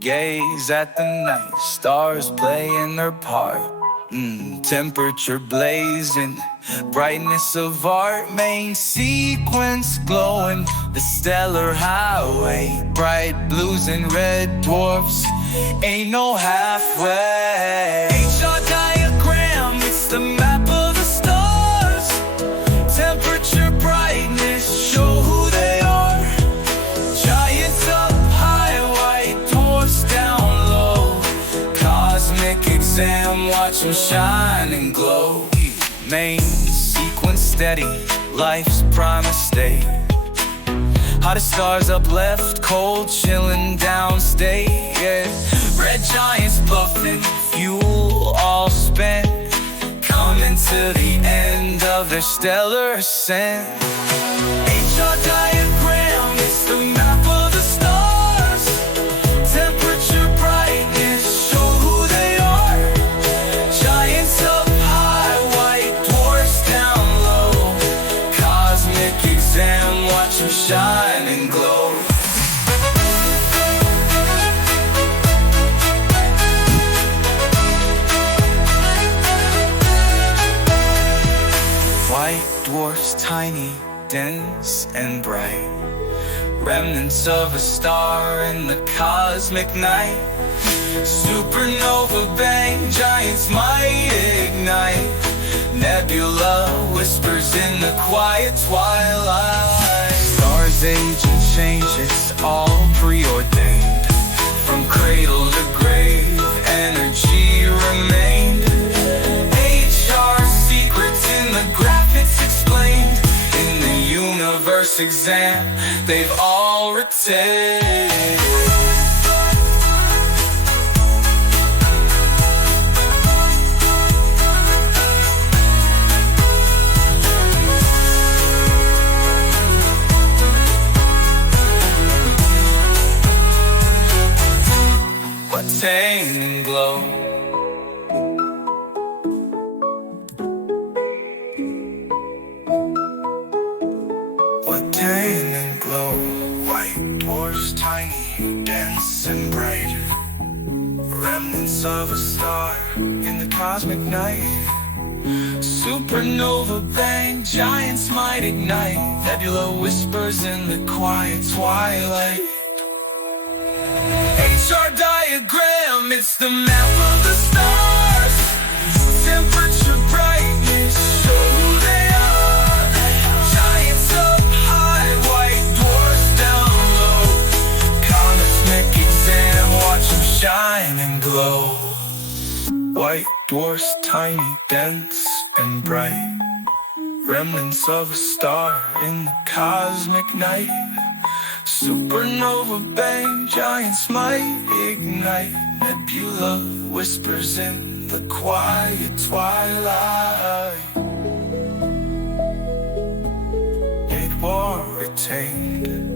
Gaze at the night, stars playing their part. Temperature blazing, brightness of art. Main sequence glowing, the stellar highway. Bright blues and red dwarfs, ain't no halfway. HR diagram, it's the map of the stars. Temperature, brightness, show who they are. Giants up high, white dwarfs down low. Cosmic exam, watch them shine and glow. Main sequence steady, life's primal state. Hottest stars up left, cold chilling downstate. Yeah. Red giants buffing, fuel all spent, coming to the end of their stellar ascent. HR diagram, it's the map of the stars. Temperature, brightness, show who they are. Giants up high, white dwarfs down low. Cosmic exam, watch them shine and glow. White dwarfs tiny, dense and bright, remnants of a star in the cosmic night. Supernova bang, giants might ignite. Nebula whispers in the quiet twilight. Stars age and change, it's all preordained. From cradle to grave, energy remained. HR secrets in the graphics explained. In the universe exam, they've all retained. Attain and glow. Attain and glow. White dwarfs tiny, dense and bright, remnants of a star in the cosmic night. Supernova bang, giants might ignite. Nebula whispers in the quiet twilight. HR diagram, it's the map of the stars. Temperature, brightness, show who they are. Giants up high, white dwarfs down low. Cosmic exam, watch them shine and glow. White dwarfs tiny, dense and bright, remnants of a star in the cosmic night. Supernova bang, giants might ignite. Nebula whispers in the quiet twilight. It war retained.